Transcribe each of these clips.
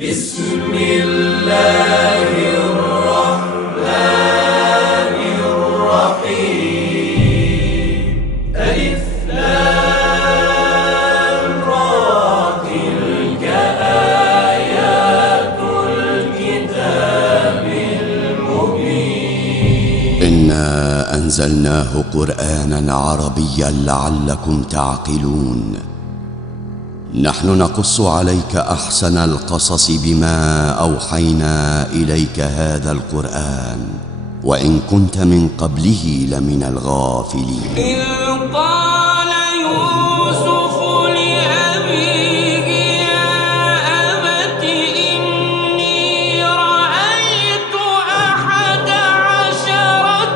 بسم الله الرحمن الرحيم. ألف لام را، تلك آيات الكتاب المبين. إنا أنزلناه قرآنا عربيا لعلكم تعقلون. نحن نقص عليك أحسن القصص بما أوحينا إليك هذا القرآن وإن كنت من قبله لمن الغافلين. إذ قال يوسف لأبيه يا أبت إني رأيت 11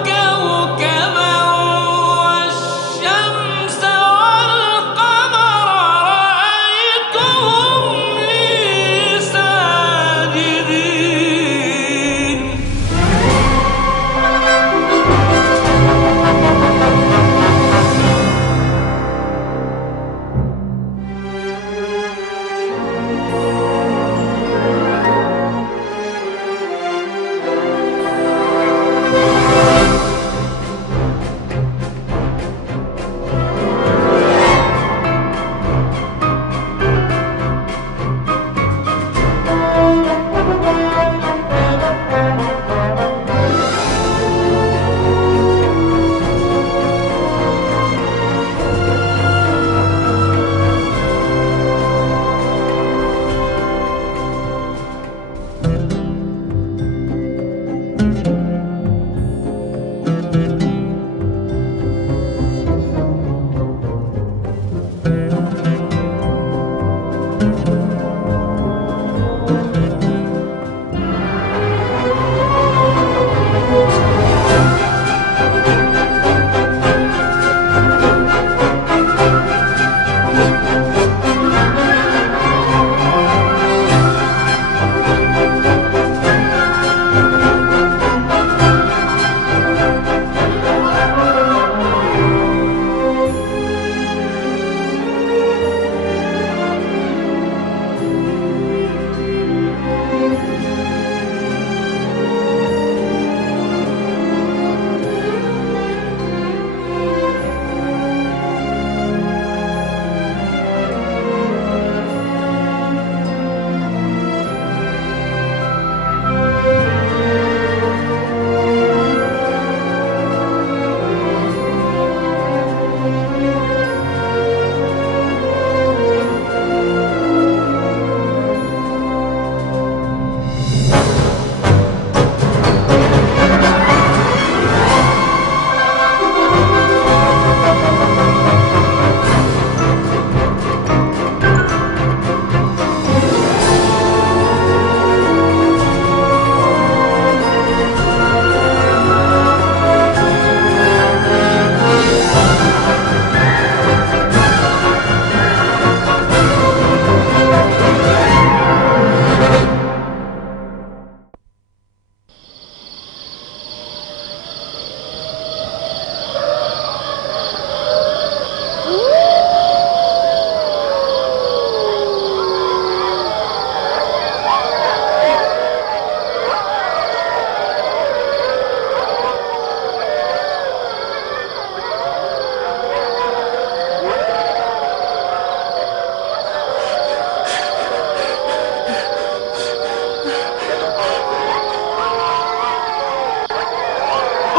كوكبا والشمس والقمر رأيتهم لي ساجدين.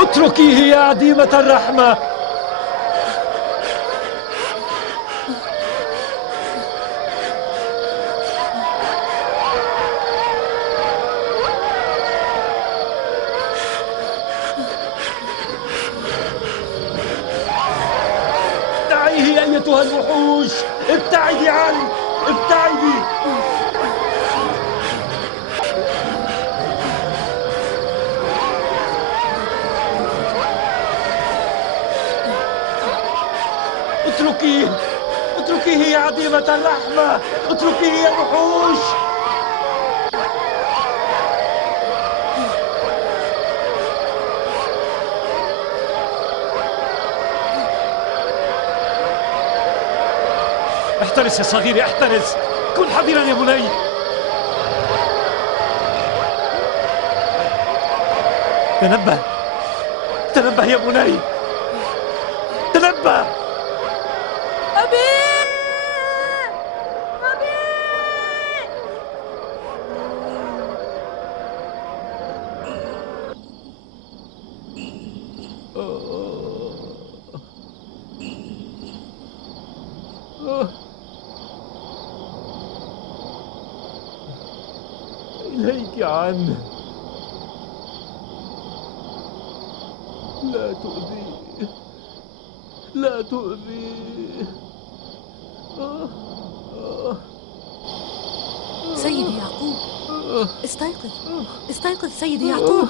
اتركيه يا عديمة الرحمة. دعيه أيتها الوحوش، ابتعدي عنه، ابتعدي. اتركيه، اتركيه يا عديمة الرحمة، اتركيه يا وحوش. احترس يا صغيري، احترس، كن حذرا يا بني. تنبه، تنبه يا بني، تنبه. أبي! أبي! إليك عنه، لا تؤذيه، لا تؤذيه. سيدي يعقوب، استيقظ، استيقظ سيدي يعقوب.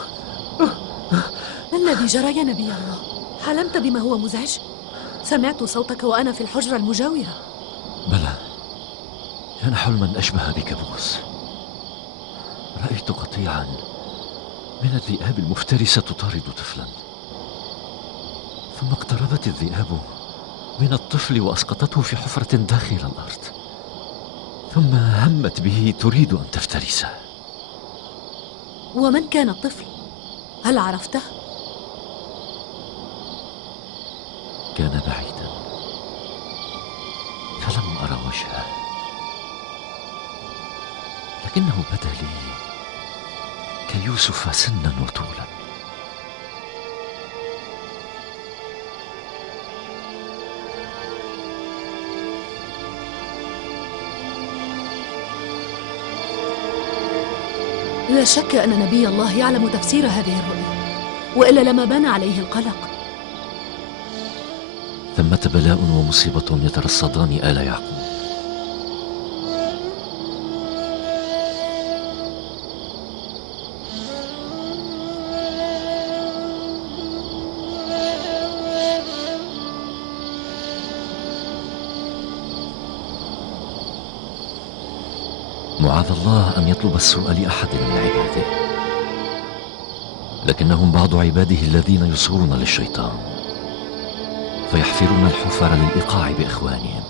ما الذي جرى يا نبي الله؟ حلمت بما هو مزعج؟ سمعت صوتك وأنا في الحجرة المجاورة. بلى، كان حلما أشبه بكابوس. رأيت قطيعا من الذئاب المفترسة تطارد طفلا، ثم اقتربت الذئاب من الطفل وأسقطته في حفرة داخل الأرض، ثم همت به تريد أن تفترسه. ومن كان الطفل؟ هل عرفته؟ كان بعيدا، فلم أرى وجهه، لكنه بدا لي كيوسف سنا وطولا. لا شك أن نبي الله يعلم تفسير هذه الرؤيا، وإلا لما بان عليه القلق. ثمة بلاء ومصيبة يترصدان آل يعقوب. معاذ الله أن يطلب السوء لأحد من عباده، لكنهم بعض عباده الذين يصغرون للشيطان فيحفرون الحفر للإيقاع بإخوانهم.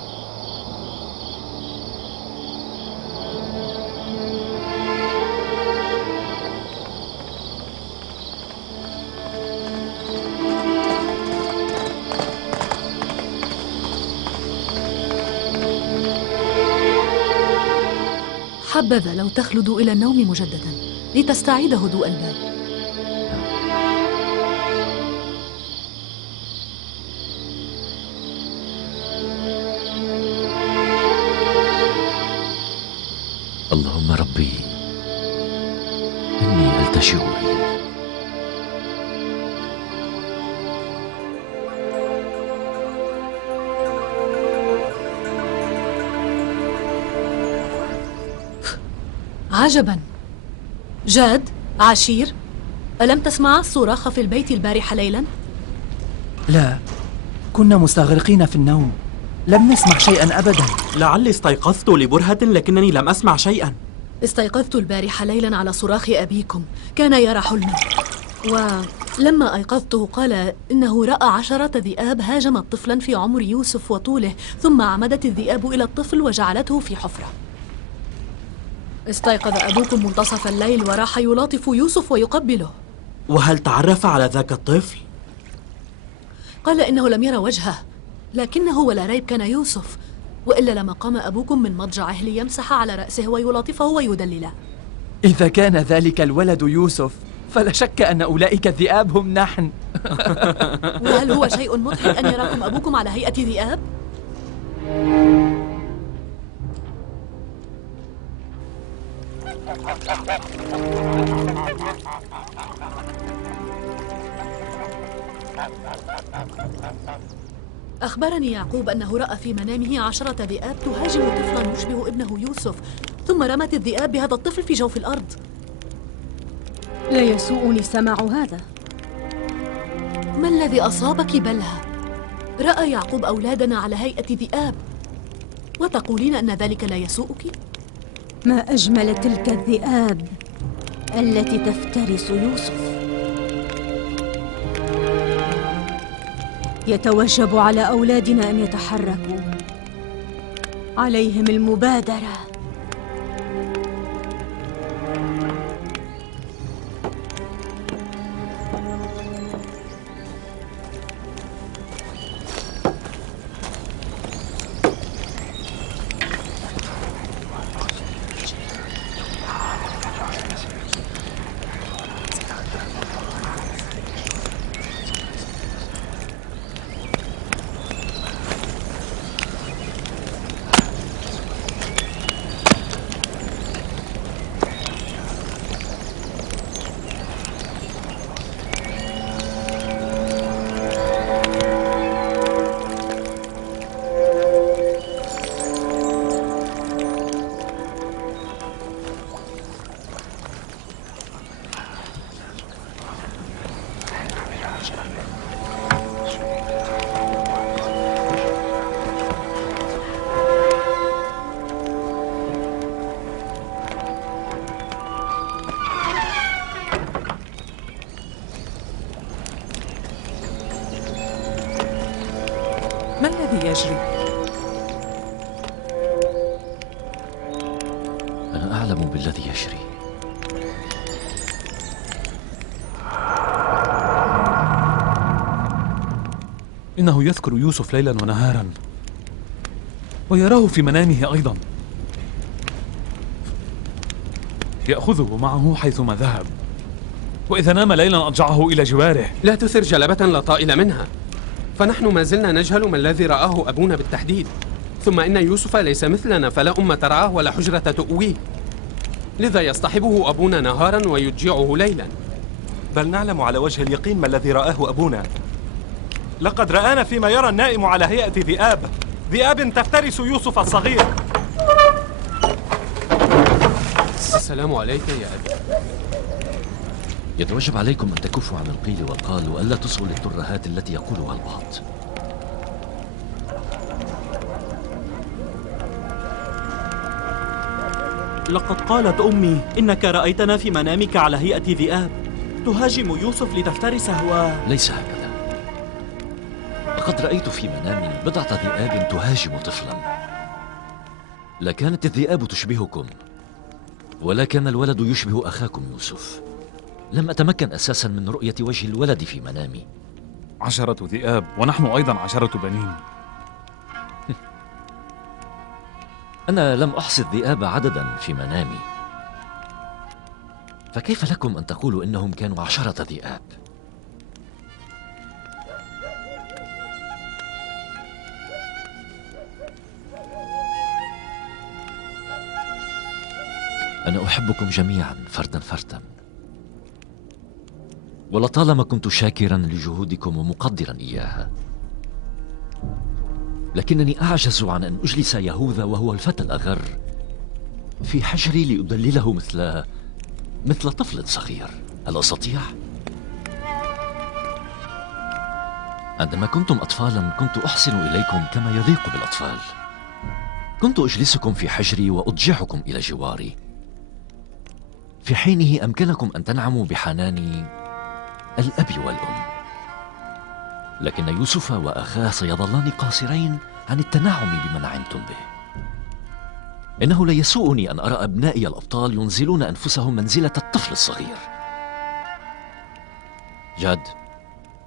حبذا لو تخلد إلى النوم مجددا لتستعيد هدوء البال. اللهم ربي إني ألتجئ إليك. عجبا، جاد، عشير، ألم تسمع الصراخ في البيت البارحة ليلا؟ لا، كنا مستغرقين في النوم، لم نسمع شيئا أبدا. لعلي استيقظت لبرهة لكنني لم أسمع شيئا. استيقظت البارحة ليلا على صراخ أبيكم، كان يرى حلما، ولما أيقظته قال إنه رأى 10 ذئاب هاجمت طفلا في عمر يوسف وطوله، ثم عمدت الذئاب إلى الطفل وجعلته في حفرة. استيقظ أبوكم منتصف الليل وراح يلاطف يوسف ويقبله. وهل تعرف على ذاك الطفل؟ قال إنه لم يرى وجهه، لكنه ولا ريب كان يوسف، وإلا لما قام أبوكم من مضجعه ليمسح على رأسه ويلاطفه ويدلله. إذا كان ذلك الولد يوسف فلا شك أن أولئك الذئاب هم نحن. وهل هو شيء مضحك أن يراكم أبوكم على هيئة ذئاب؟ أخبرني يعقوب أنه رأى في منامه 10 ذئاب تهاجم طفلا يشبه ابنه يوسف، ثم رمت الذئاب بهذا الطفل في جوف الأرض. لا يسوءني سماع هذا. ما الذي أصابك بلها؟ رأى يعقوب أولادنا على هيئة ذئاب، وتقولين أن ذلك لا يسوءك؟ ما أجمل تلك الذئاب التي تفترس يوسف. يتوجب على أولادنا أن يتحركوا، عليهم المبادرة. ما الذي يجري؟ أنا أعلم بالذي يجري. إنه يذكر يوسف ليلا ونهارا، ويراه في منامه أيضا، يأخذه معه حيثما ذهب، وإذا نام ليلا أضجعه إلى جواره. لا تثر جلبة لا طائل منها، فنحن ما زلنا نجهل ما الذي رآه أبونا بالتحديد. ثم إن يوسف ليس مثلنا، فلا أم ترعاه ولا حجرة تؤويه، لذا يصطحبه أبونا نهارا ويضجعه ليلا. بل نعلم على وجه اليقين ما الذي رآه أبونا. لقد رآنا فيما يرى النائم على هيئة ذئاب تفترس يوسف الصغير. السلام عليك يا أبي. يتوجب عليكم أن تكفوا عن القيل والقال وألا تصغوا للترهات التي يقولها البعض. لقد قالت أمي إنك رأيتنا في منامك على هيئة ذئاب تهاجم يوسف لتفترسه ليس هكذا. لقد رأيت في منامي بضعة ذئاب تهاجم طفلا. لا كانت الذئاب تشبهكم، ولا كان الولد يشبه أخاكم يوسف. لم أتمكن أساسا من رؤية وجه الولد في منامي. 10 ذئاب ونحن أيضا 10 بنين. أنا لم أحصي الذئاب عددا في منامي، فكيف لكم أن تقولوا إنهم كانوا 10 ذئاب؟ أنا أحبكم جميعا فردا فردا، ولطالما كنت شاكرا لجهودكم ومقدرا إياها، لكنني أعجز عن أن أجلس يهوذا وهو الفتى الأغر في حجري لأدلله مثل طفل صغير. هل أستطيع؟ عندما كنتم أطفالا كنت أحسن إليكم كما يليق بالأطفال. كنت أجلسكم في حجري وأضجعكم إلى جواري، في حينه أمكنكم أن تنعموا بحنان الأب والأم. لكن يوسف وأخاه سيظلان قاصرين عن التنعم بما نعمتم به. إنه ليسوءني أن أرى أبنائي الأبطال ينزلون أنفسهم منزلة الطفل الصغير. جاد،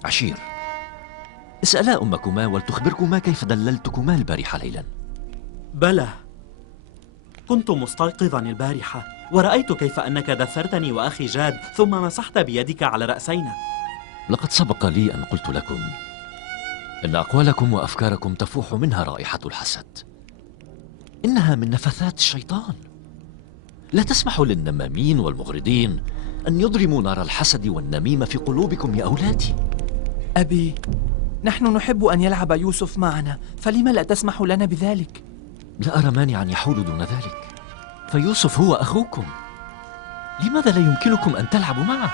عشير، اسألا أمكما ولتخبركما كيف دللتكما البارحة ليلا. بلى، كنت مستيقظا البارحة ورأيت كيف أنك دثرتني وأخي جاد ثم مسحت بيدك على رأسينا. لقد سبق لي أن قلت لكم إن أقوالكم وأفكاركم تفوح منها رائحة الحسد. إنها من نفثات الشيطان. لا تسمحوا للنمامين والمغردين أن يضرموا نار الحسد والنميمة في قلوبكم يا أولادي. أبي، نحن نحب أن يلعب يوسف معنا، فلما لا تسمح لنا بذلك؟ لا أرى مانعا يحول دون ذلك، فيوسف هو أخوكم. لماذا لا يمكنكم أن تلعبوا معه؟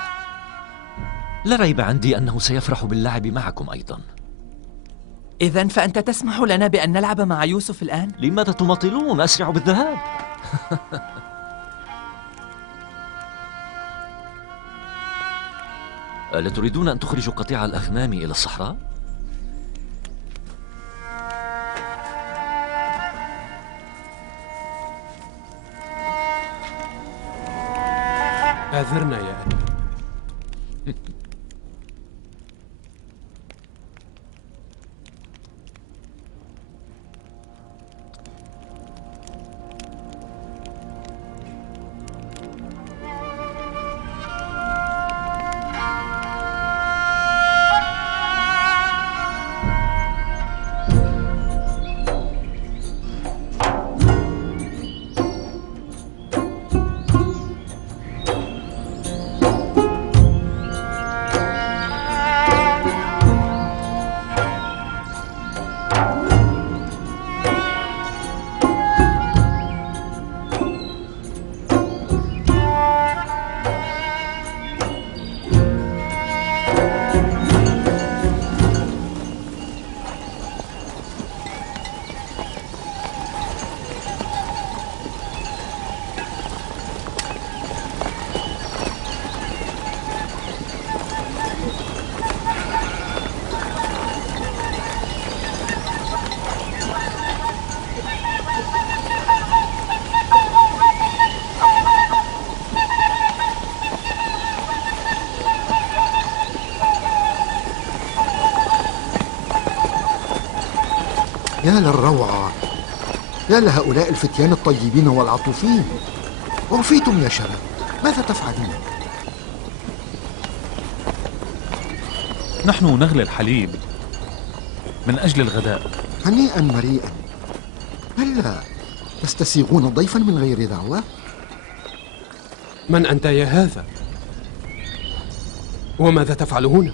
لا ريب عندي أنه سيفرح باللعب معكم أيضا. إذن فأنت تسمح لنا بأن نلعب مع يوسف الآن؟ لماذا تماطلون؟ أسرعوا بالذهاب. ألا تريدون أن تخرجوا قطيع الأغنام إلى الصحراء؟ آذرنا يا أبي. يا للروعة، يا لهؤلاء الفتيان الطيبين والعطوفين. وفيتم يا شباب، ماذا تفعلون؟ نحن نغلي الحليب من أجل الغداء. هنيئا مريئا. هلا تستسيغون ضيفا من غير دعوة؟ من أنت يا هذا؟ وماذا تفعل هنا؟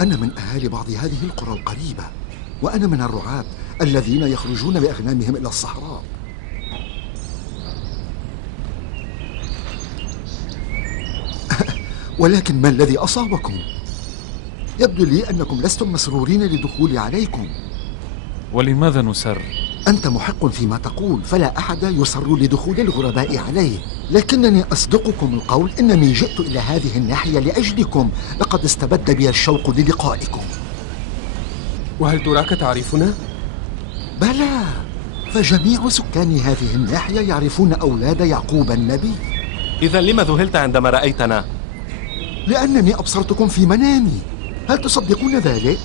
أنا من أهالي بعض هذه القرى القريبة، وأنا من الرعاة الذين يخرجون بأغنامهم إلى الصحراء. ولكن ما الذي أصابكم؟ يبدو لي أنكم لستم مسرورين لدخولي عليكم. ولماذا نسر؟ أنت محق فيما تقول، فلا أحد يسر لدخول الغرباء عليه، لكنني أصدقكم القول إنني جئت إلى هذه الناحية لأجلكم. لقد استبد بي الشوق للقائكم. وهل تراك تعرفنا؟ بلى، فجميع سكان هذه الناحية يعرفون أولاد يعقوب النبي. إذا لما ذهلت عندما رأيتنا؟ لأنني أبصرتكم في منامي. هل تصدقون ذلك؟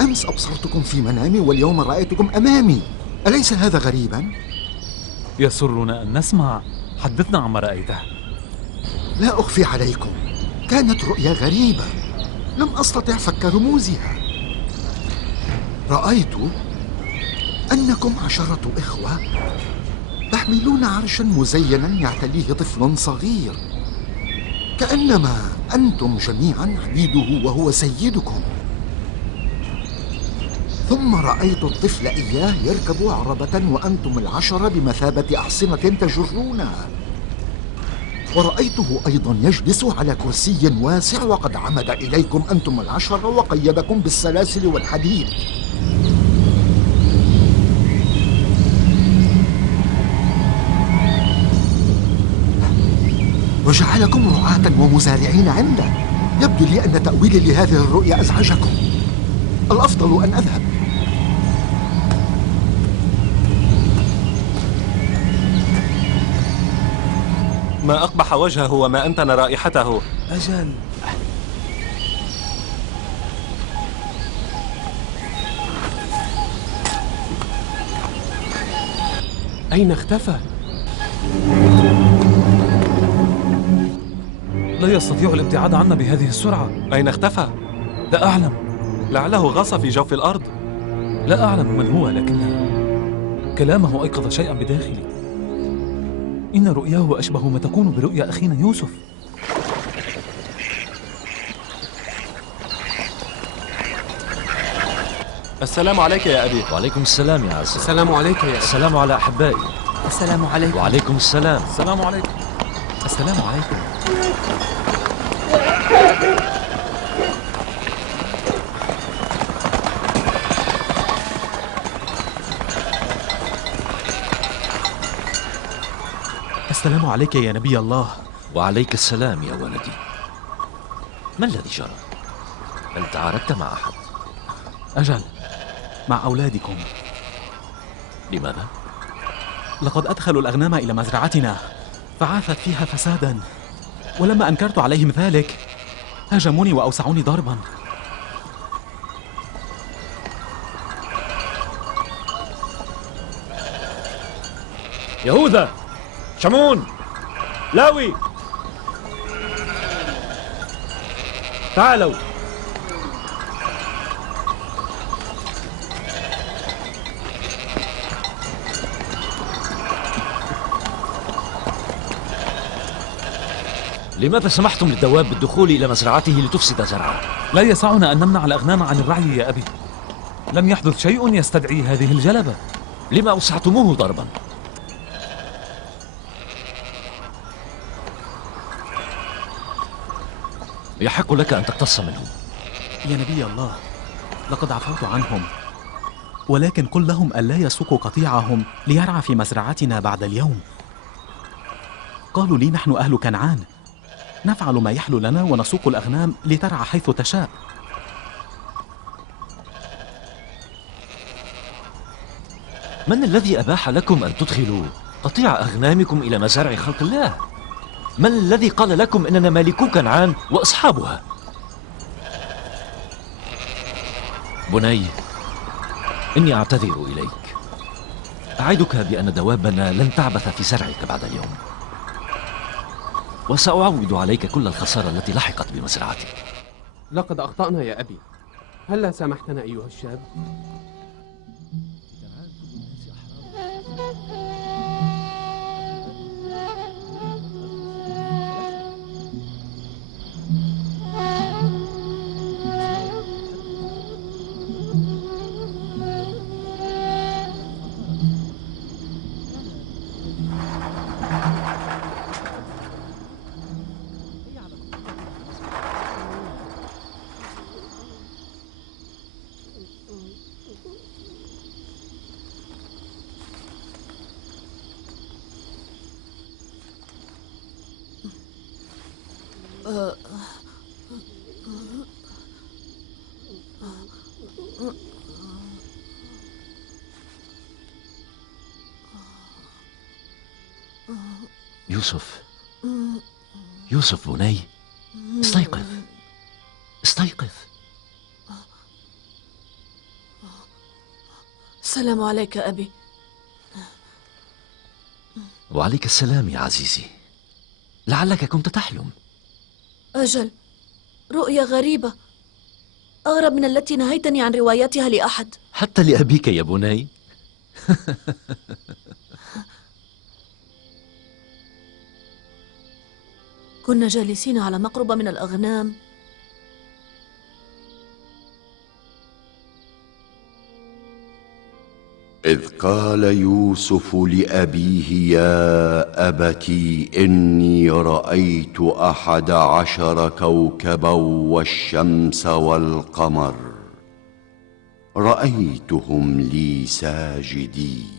أمس أبصرتكم في منامي واليوم رأيتكم أمامي. أليس هذا غريبا؟ يسرنا أن نسمع. حدثنا عما رأيته. لا أخفي عليكم، كانت رؤيا غريبة لم أستطع فك رموزها. رأيت أنكم 10 إخوة تحملون عرشا مزينا يعتليه طفل صغير، كأنما أنتم جميعا عبيده وهو سيدكم. ثم رأيت الطفل إياه يركب عربة وأنتم 10 بمثابة أحصنة تجرونها، ورأيته أيضا يجلس على كرسي واسع وقد عمد إليكم أنتم 10 وقيدكم بالسلاسل والحديد. وجعلكم رعاة ومزارعين عنده. يبدو لي أن تأويلي لهذه الرؤيا أزعجكم. الأفضل أن أذهب. ما أقبح وجهه وما أنتن رائحته. أجل. أين اختفى؟ لا يستطيع الابتعاد عنا بهذه السرعة. أين اختفى؟ لا أعلم. لعله غاص في جوف الأرض. لا أعلم من هو، لكن كلامه أيقظ شيئا بداخلي. إن رؤياه أشبه ما تكون برؤيا أخينا يوسف. السلام عليك يا أبي. وعليكم السلام يا عزة. السلام عليك يا أبي. السلام على أحبائي. السلام عليكم. وعليكم السلام. السلام عليكم. السلام عليكم. السلام عليك يا نبي الله. وعليك السلام يا ولدي. ما الذي جرى؟ هل تعاركت مع أحد؟ أجل، مع أولادكم. لماذا؟ لقد أدخلوا الأغنام إلى مزرعتنا فعاثت فيها فسادا، ولما أنكرت عليهم ذلك هاجموني وأوسعوني ضربا. يهوذا، شمعون، لاوي، تعالوا. لماذا سمحتم للدواب بالدخول إلى مزرعته لتفسد زرعه؟ لا يسعنا أن نمنع الأغنام عن الرعي يا أبي. لم يحدث شيء يستدعي هذه الجلبة. لما أوسعتموه ضربا؟ يحق لك أن تقتص منهم. يا نبي الله، لقد عفوت عنهم، ولكن قل لهم ألا يسوقوا قطيعهم ليرعى في مزرعتنا بعد اليوم. قالوا لي نحن أهل كنعان نفعل ما يحلو لنا ونسوق الأغنام لترعى حيث تشاء. من الذي أباح لكم أن تدخلوا قطيع أغنامكم إلى مزارع خلق الله؟ من الذي قال لكم إننا مالكو كنعان وأصحابها؟ بني، إني أعتذر إليك. أعدك بأن دوابنا لن تعبث في زرعك بعد اليوم، وسأعوض عليك كل الخسارة التي لحقت بمزرعتك. لقد أخطأنا يا أبي، هلا سامحتنا أيها الشاب؟ يوسف، يوسف بني، استيقظ، استيقظ. السلام عليك أبي. وعليك السلام يا عزيزي. لعلك كنت تحلم. أجل، رؤيا غريبة، أغرب من التي نهيتني عن روايتها لأحد. حتى لأبيك يا بني. كنا جالسين على مقربة من الأغنام، إذ قال يوسف لأبيه يا أبت إني رأيت 11 كوكبا والشمس والقمر رأيتهم لي ساجدين.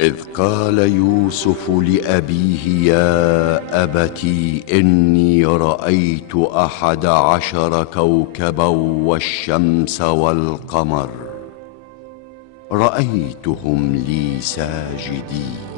إذ قال يوسف لأبيه يا أبت إني رأيت 11 كوكبا والشمس والقمر رأيتهم لي ساجدين.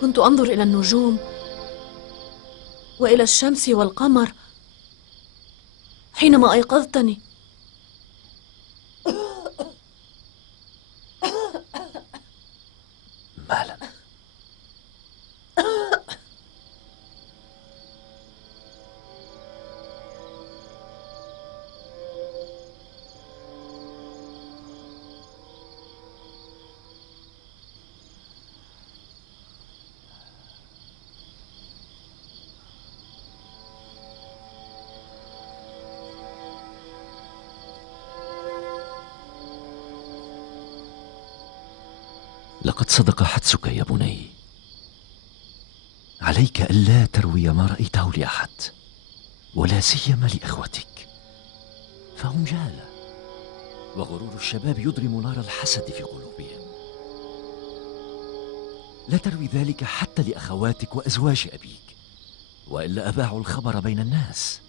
كنت أنظر إلى النجوم وإلى الشمس والقمر حينما أيقظتني. مالا؟ لقد صدق حدسك يا بني. عليك ألا تروي ما رأيته لأحد، ولا سيما لإخوتك، فهم جهلة. وغرور الشباب يضرم نار الحسد في قلوبهم. لا تروي ذلك حتى لأخواتك وأزواج أبيك، وإلا أذاعوا الخبر بين الناس.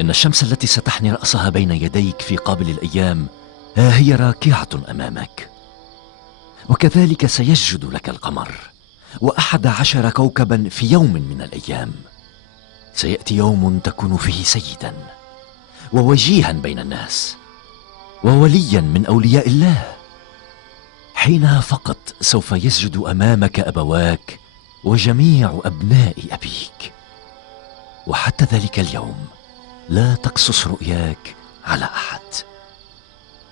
إن الشمس التي ستحني رأسها بين يديك في قابل الأيام ها هي راكعة أمامك، وكذلك سيسجد لك القمر 11 كوكبا في يوم من الأيام. سيأتي يوم تكون فيه سيدا ووجيها بين الناس ووليا من أولياء الله. حينها فقط سوف يسجد أمامك أبواك وجميع أبناء أبيك. وحتى ذلك اليوم لا تقصص رؤياك على أحد،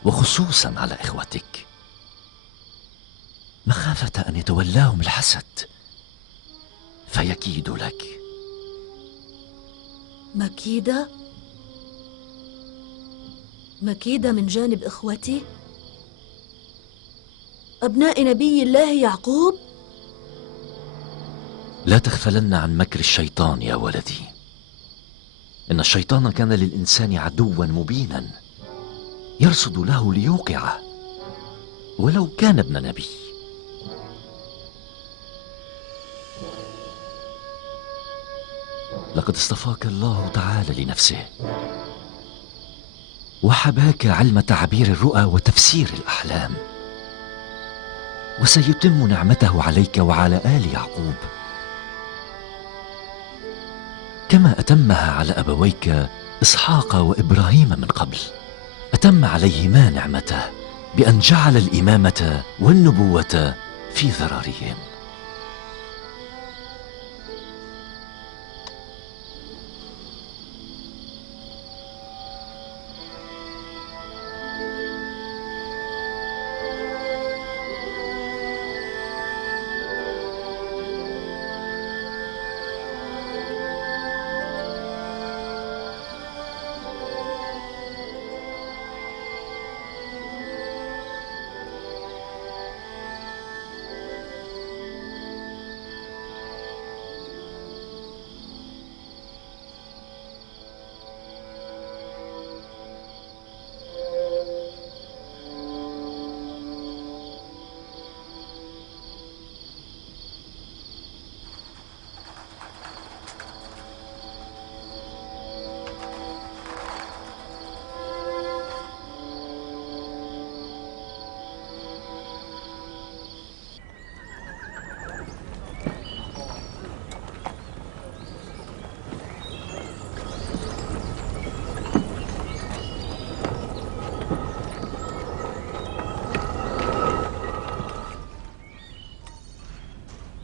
وخصوصا على إخوتك، مخافة أن يتولاهم الحسد فيكيد لك. مكيدة من جانب إخوتي؟ أبناء نبي الله يعقوب؟ لا تغفلن عن مكر الشيطان يا ولدي. إن الشيطان كان للإنسان عدوا مبينا يرصد له ليوقعه ولو كان ابن نبي. لقد اصطفاك الله تعالى لنفسه وحباك علم تعبير الرؤى وتفسير الأحلام، وسيتم نعمته عليك وعلى آل يعقوب كما أتمها على أبويك إسحاق وإبراهيم من قبل. أتم عليهما نعمته بأن جعل الإمامة والنبوة في ذراريهم.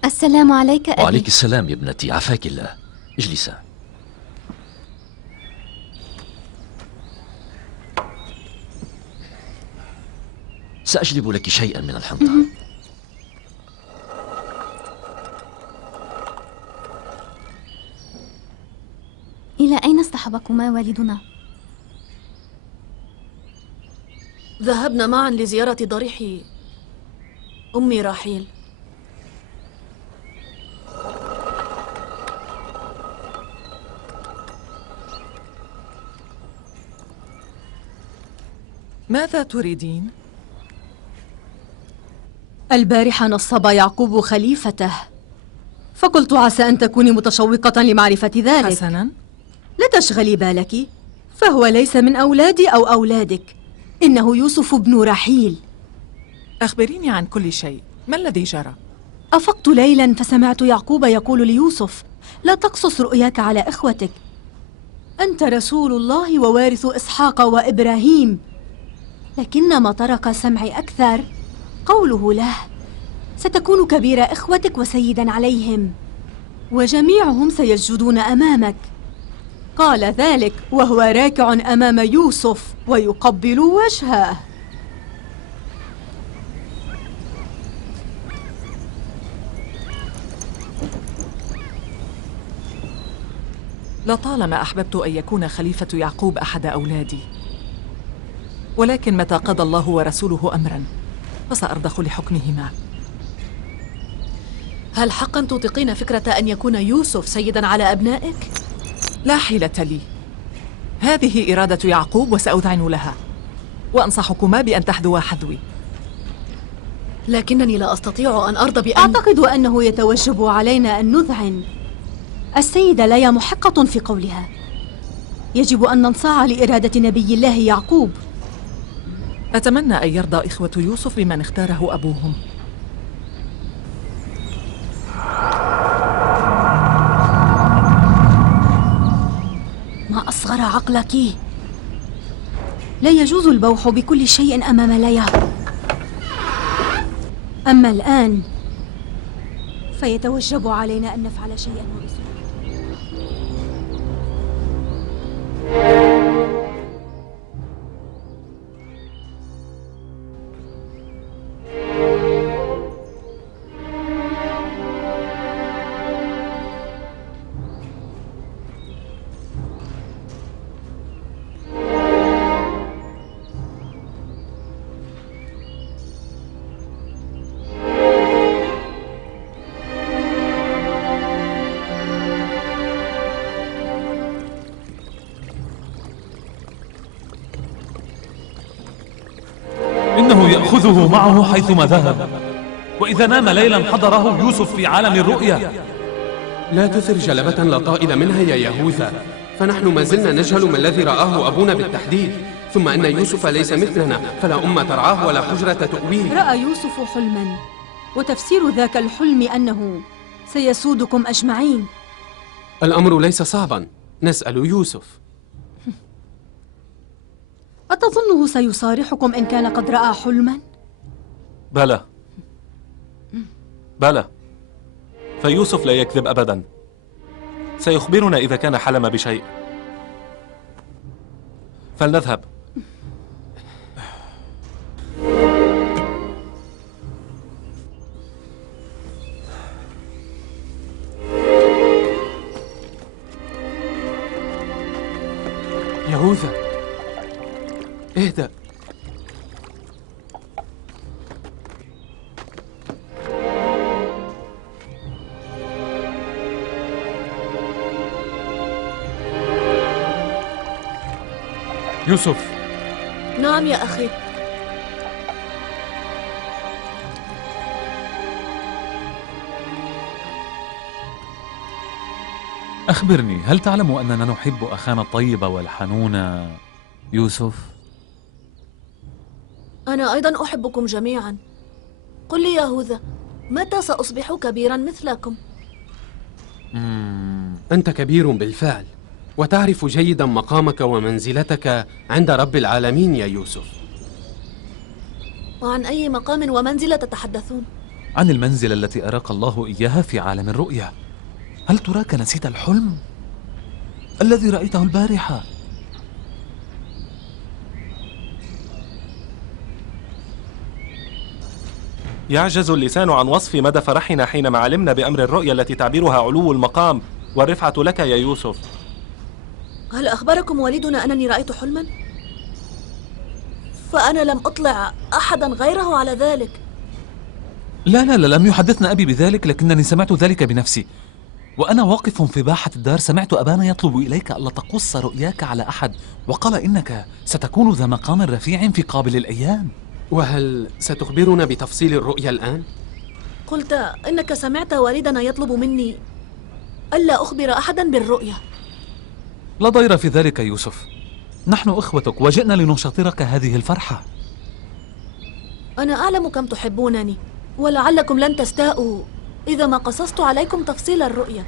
السلام عليك أبي. وعليك السلام يا ابنتي، عافاك الله. اجلسا. سأجلب لك شيئا من الحنطة. إلى أين اصطحبكما والدنا؟ ذهبنا معا لزيارة ضريح أمي راحيل. ماذا تريدين؟ البارحة نصب يعقوب خليفته، فقلت عسى أن تكوني متشوقة لمعرفة ذلك. حسناً، لا تشغلي بالك، فهو ليس من أولادي أو أولادك، إنه يوسف بن رحيل. أخبريني عن كل شيء، ما الذي جرى؟ أفقت ليلا فسمعت يعقوب يقول ليوسف: لا تقصص رؤياك على إخوتك، أنت رسول الله ووارث إسحاق وإبراهيم. لكن ما طرق سمعي أكثر قوله له: ستكون كبير إخوتك وسيدا عليهم، وجميعهم سيسجدون أمامك. قال ذلك وهو راكع أمام يوسف ويقبل وجهه. لطالما أحببت أن يكون خليفة يعقوب أحد أولادي، ولكن متى قضى الله ورسوله أمرا فسأرضخ لحكمهما. هل حقا تطيقين فكرة أن يكون يوسف سيدا على أبنائك؟ لا حيلة لي، هذه إرادة يعقوب وسأذعن لها، وأنصحكما بأن تحذوا حذوي. لكنني لا أستطيع أن أرضى بأن أعتقد أنه يتوجب علينا أن نذعن. السيدة ليا محقة في قولها. يجب أن ننصاع لإرادة نبي الله يعقوب. أتمنى أن يرضى إخوة يوسف بمن اختاره أبوهم. ما أصغر عقلك. لا يجوز البوح بكل شيء أمام ليا. أما الآن فيتوجب علينا أن نفعل شيئا وبسرعة. إنه يأخذه معه حيثما ذهب، وإذا نام ليلا حضره يوسف في عالم الرؤيا. لا تثر جلبة لا طائل منها يا يهوذا، فنحن ما زلنا نجهل ما الذي رآه أبونا بالتحديد، ثم أن يوسف ليس مثلنا، فلا أم ترعاه ولا حجرة تؤويه. رأى يوسف حلما، وتفسير ذاك الحلم أنه سيسودكم أجمعين. الأمر ليس صعبا، نسأل يوسف. أتظنه سيصارحكم إن كان قد رأى حلما؟ بلى بلى، فيوسف لا يكذب أبدا، سيخبرنا إذا كان حلم بشيء. فلنذهب. يهوذا اهدأ. يوسف. نعم يا أخي. أخبرني، هل تعلم أننا نحب أخانا الطيب والحنون يوسف؟ أنا أيضا أحبكم جميعا. قل لي يهوذا، متى سأصبح كبيرا مثلكم؟ أنت كبير بالفعل، وتعرف جيدا مقامك ومنزلتك عند رب العالمين يا يوسف. وعن أي مقام ومنزلة تتحدثون؟ عن المنزلة التي أراك الله إياها في عالم الرؤيا. هل تراك نسيت الحلم الذي رأيته البارحة؟ يعجز اللسان عن وصف مدى فرحنا حينما علمنا بأمر الرؤيا التي تعبيرها علو المقام والرفعة لك يا يوسف. هل أخبركم والدنا أنني رأيت حلما؟ فأنا لم أطلع أحدا غيره على ذلك. لا لا لا، لم يحدثنا أبي بذلك، لكنني سمعت ذلك بنفسي. وأنا واقف في باحة الدار سمعت أبانا يطلب إليك ألا تقص رؤياك على أحد، وقال إنك ستكون ذا مقام رفيع في قابل الأيام. وهل ستخبرنا بتفصيل الرؤيا الآن؟ قلت إنك سمعت والدنا يطلب مني ألا أخبر أحدا بالرؤيا. لا ضير في ذلك يوسف، نحن إخوتك وجئنا لنشاطرك هذه الفرحة. أنا أعلم كم تحبونني، ولعلكم لن تستاءوا إذا ما قصصت عليكم تفصيل الرؤيا.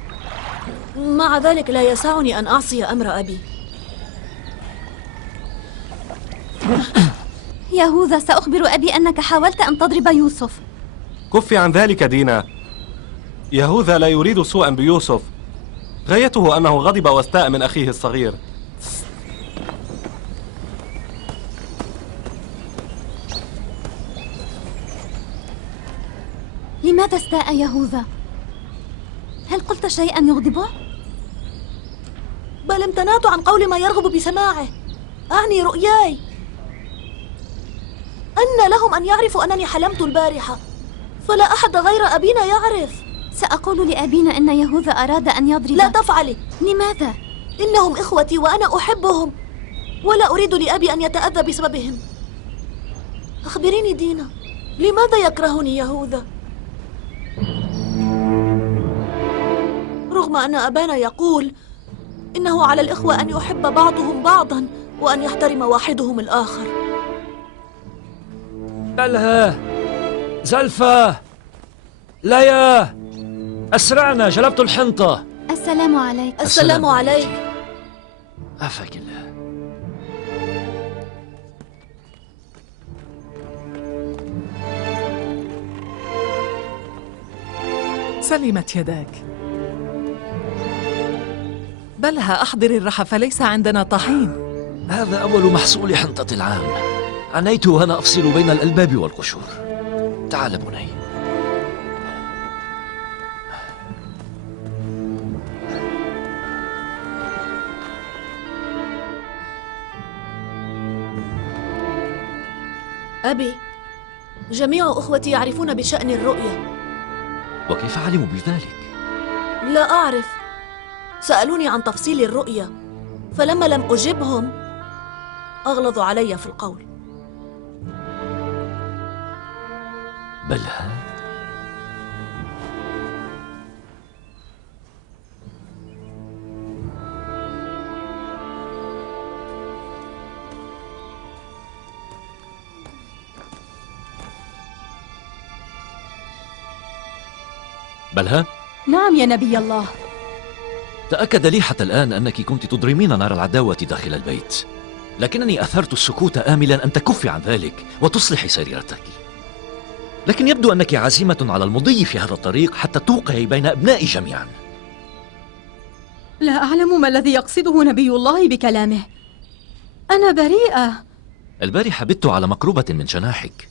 مع ذلك لا يسعني أن أعصي أمر أبي. يهوذا، سأخبر أبي أنك حاولت أن تضرب يوسف. كفي عن ذلك دينا، يهوذا لا يريد سوءا بيوسف، غايته أنه غضب واستاء من أخيه الصغير. لماذا استاء يهوذا؟ هل قلت شيئا يغضبه؟ بل امتنعت عن قول ما يرغب بسماعه، أعني رؤياي. أن لهم أن يعرفوا أنني حلمت البارحة، فلا أحد غير أبينا يعرف. سأقول لأبينا أن يهوذا أراد أن يضرب. لا تفعلي. لماذا؟ إنهم إخوتي وأنا أحبهم. ولا أريد لأبي أن يتأذى بسببهم. أخبريني دينا، لماذا يكرهني يهوذا؟ رغم أن أبانا يقول إنه على الإخوة أن يحب بعضهم بعضا وأن يحترم واحدهم الآخر. بلها، زلفة، ليا، أسرعنا، جلبت الحنطة. السلام عليك. السلام عليك. عافاك الله. سلمت يداك. بلها، أحضر الرحى فليس عندنا طحين. هذا أول محصول حنطة العام. عنيت وأنا أفصل بين الألباب والقشور. تعال بني. أبي، جميع أخوتي يعرفون بشأن الرؤيا. وكيف علموا بذلك؟ لا أعرف، سألوني عن تفصيل الرؤيا، فلما لم أجبهم أغلظوا علي في القول. بلها، بلها؟ نعم يا نبي الله. تأكد لي حتى الآن أنك كنت تضرمين نار العداوة داخل البيت، لكنني أثرت السكوت آملا أن تكفي عن ذلك وتصلحي سريرتك. لكن يبدو أنك عزيمة على المضي في هذا الطريق حتى توقعي بين أبنائي جميعا. لا أعلم ما الذي يقصده نبي الله بكلامه. أنا بريئة. البارحة بت على مقربة من جناحك،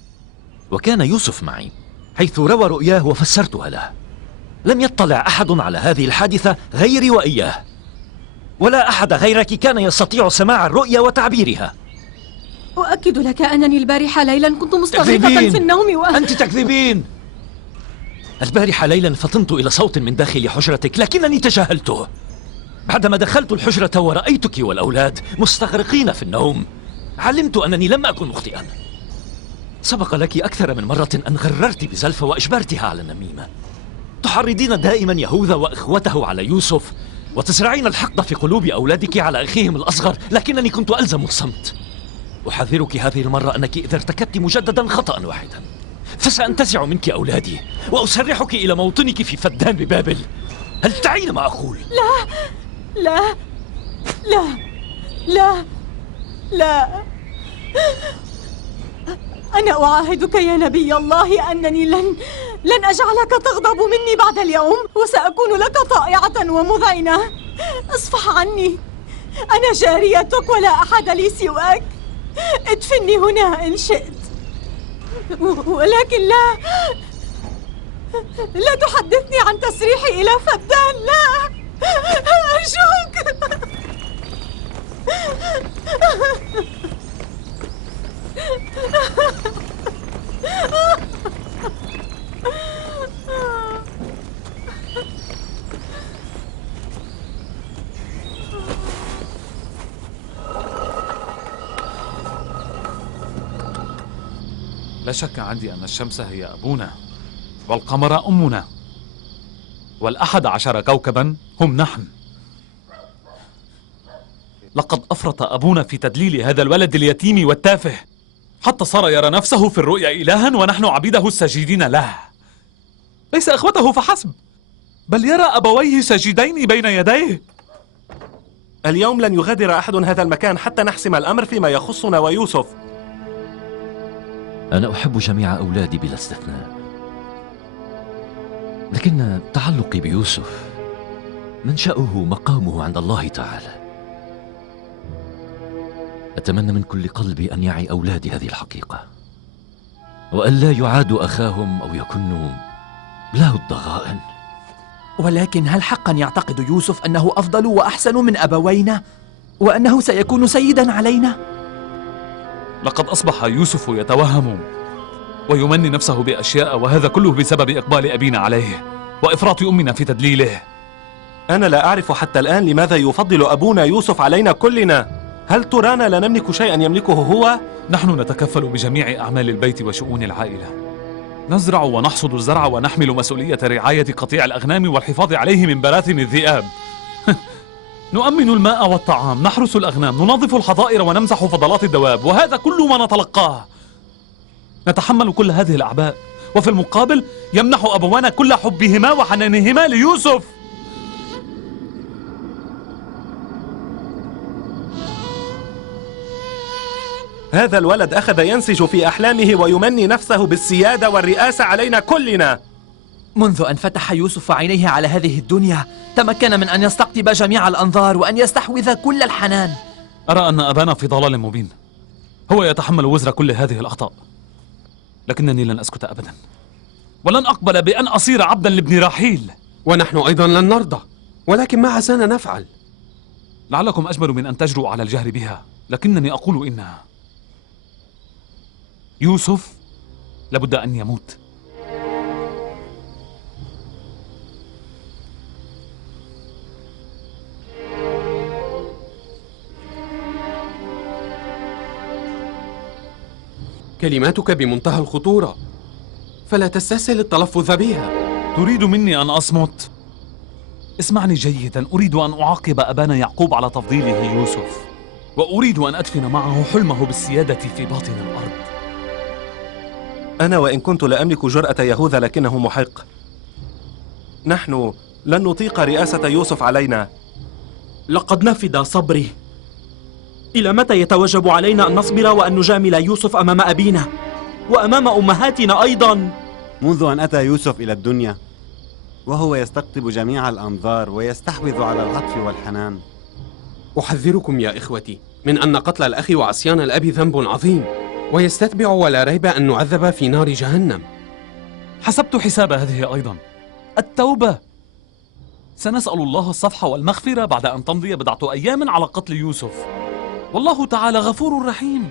وكان يوسف معي حيث روى رؤياه وفسرتها له. لم يطلع أحد على هذه الحادثة غيري وإياه، ولا أحد غيرك كان يستطيع سماع الرؤيا وتعبيرها. أؤكد لك أنني البارحة ليلا كنت مستغرقة في النوم أنت تكذبين. البارحة ليلا فطنت إلى صوت من داخل حجرتك لكنني تجاهلته. بعدما دخلت الحجرة ورأيتك والأولاد مستغرقين في النوم علمت أنني لم أكن مخطئا. سبق لك أكثر من مرة أن غررت بزلفة وأجبرتها على النميمة، تحرضين دائما يهوذا وإخوته على يوسف وتزرعين الحقد في قلوب أولادك على أخيهم الأصغر، لكنني كنت ألزم الصمت. أحذرك هذه المرة أنك إذا ارتكبت مجددا خطأ واحدا فسأنتزع منك أولادي وأسرحك إلى موطنك في فدان ببابل. هل تعين ما أقول؟ لا لا لا لا لا. أنا أعاهدك يا نبي الله أنني لن أجعلك تغضب مني بعد اليوم، وسأكون لك طائعة ومذعنة. اصفح عني، أنا جاريتك ولا أحد لي سواك. ادفني هنا إن شئت، ولكن لا تحدثني عن تسريحي إلى فدان، لا أرجوك. لا شك عندي أن الشمس هي أبونا، والقمر أمنا، وال11 كوكبا هم نحن. لقد أفرط أبونا في تدليل هذا الولد اليتيم والتافه حتى صار يرى نفسه في الرؤيا إلها ونحن عبيده الساجدين له. ليس إخوته فحسب، بل يرى أبويه ساجدين بين يديه. اليوم لن يغادر أحد هذا المكان حتى نحسم الأمر فيما يخصنا ويوسف. أنا أحب جميع أولادي بلا استثناء، لكن تعلقي بيوسف منشأه مقامه عند الله تعالى. أتمنى من كل قلبي أن يعي أولادي هذه الحقيقة، وأن لا يعادوا أخاهم أو يكونوا له الضغائن. ولكن هل حقا يعتقد يوسف أنه أفضل وأحسن من أبوينا، وأنه سيكون سيدا علينا؟ لقد أصبح يوسف يتوهم ويمني نفسه بأشياء، وهذا كله بسبب إقبال أبينا عليه وإفراط أمنا في تدليله. أنا لا أعرف حتى الآن لماذا يفضل أبونا يوسف علينا كلنا. هل ترانا لا نملك شيئا يملكه هو؟ نحن نتكفل بجميع أعمال البيت وشؤون العائلة. نزرع ونحصد الزرع ونحمل مسؤولية رعاية قطيع الأغنام والحفاظ عليه من براثن الذئاب. نؤمن الماء والطعام، نحرس الأغنام، ننظف الحظائر ونمسح فضلات الدواب، وهذا كل ما نتلقاه. نتحمل كل هذه الأعباء، وفي المقابل يمنح أبوانا كل حبهما وحنانهما ليوسف. هذا الولد أخذ ينسج في أحلامه ويمني نفسه بالسيادة والرئاسة علينا كلنا. منذ أن فتح يوسف عينيه على هذه الدنيا تمكن من أن يستقطب جميع الأنظار وأن يستحوذ كل الحنان. أرى أن أبانا في ضلال مبين. هو يتحمل وزر كل هذه الأخطاء، لكنني لن أسكت أبدا، ولن أقبل بأن أصير عبدا لابن راحيل. ونحن أيضا لن نرضى، ولكن ما عسانا نفعل؟ لعلكم أجمل من أن تجرؤوا على الجهر بها، لكنني أقول إن يوسف لابد أن يموت. كلماتك بمنتهى الخطورة، فلا تستسهل التلفظ بها. تريد مني أن أصمت؟ اسمعني جيدا، أريد أن أعاقب أبانا يعقوب على تفضيله يوسف، وأريد أن أدفن معه حلمه بالسيادة في باطن الأرض. أنا وإن كنت لا أملك جرأة يهوذا لكنه محق. نحن لن نطيق رئاسة يوسف علينا. لقد نفد صبري. إلى متى يتوجب علينا أن نصبر وأن نجامل يوسف أمام أبينا وأمام أمهاتنا أيضا؟ منذ أن أتى يوسف إلى الدنيا وهو يستقطب جميع الأنظار ويستحوذ على العطف والحنان. أحذركم يا إخوتي من أن قتل الأخ وعصيان الأب ذنب عظيم، ويستتبع ولا ريب أن نعذب في نار جهنم. حسبت حساب هذه أيضا، التوبة. سنسأل الله الصفح والمغفرة بعد أن تمضي بضعة أيام على قتل يوسف، والله تعالى غفور رحيم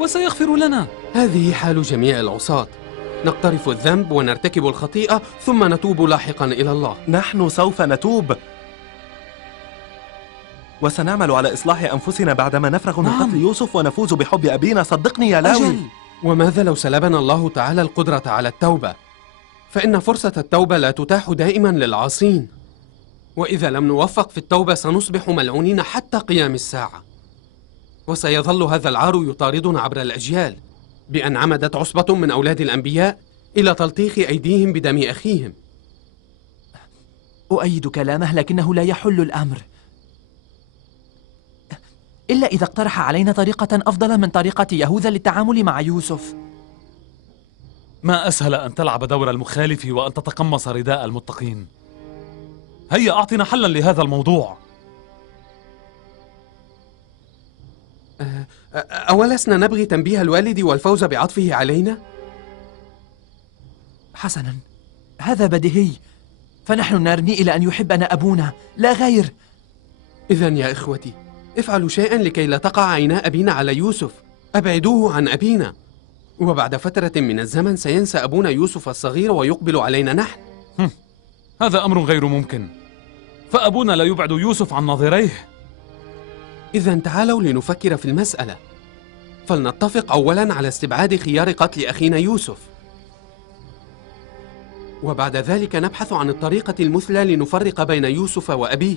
وسيغفر لنا. هذه حال جميع العصاة، نقترف الذنب ونرتكب الخطيئة ثم نتوب لاحقا إلى الله. نحن سوف نتوب وسنعمل على إصلاح أنفسنا بعدما نفرغ من قتل يوسف ونفوز بحب أبينا. صدقني يا لاوي. أجل. وماذا لو سلبنا الله تعالى القدرة على التوبة؟ فإن فرصة التوبة لا تتاح دائما للعاصين، وإذا لم نوفق في التوبة سنصبح ملعونين حتى قيام الساعة، وسيظل هذا العار يطاردنا عبر الأجيال بأن عمدت عصبة من أولاد الأنبياء إلى تلطيخ أيديهم بدم أخيهم. أؤيد كلامه، لكنه لا يحل الأمر إلا إذا اقترح علينا طريقة أفضل من طريقة يهوذا للتعامل مع يوسف. ما أسهل أن تلعب دور المخالف وأن تتقمص رداء المتقين. هيا أعطنا حلا لهذا الموضوع. أولسنا نبغي تنبيه الوالد والفوز بعطفه علينا؟ حسنا، هذا بديهي، فنحن نرمي إلى أن يحبنا أبونا لا غير. إذن يا إخوتي، افعلوا شيئا لكي لا تقع عينا أبينا على يوسف. أبعدوه عن أبينا، وبعد فترة من الزمن سينسى أبونا يوسف الصغير ويقبل علينا نحن. هذا أمر غير ممكن، فأبونا لا يبعد يوسف عن ناظريه. إذن تعالوا لنفكر في المسألة. فلنتفق أولا على استبعاد خيار قتل أخينا يوسف، وبعد ذلك نبحث عن الطريقة المثلى لنفرق بين يوسف وأبيه.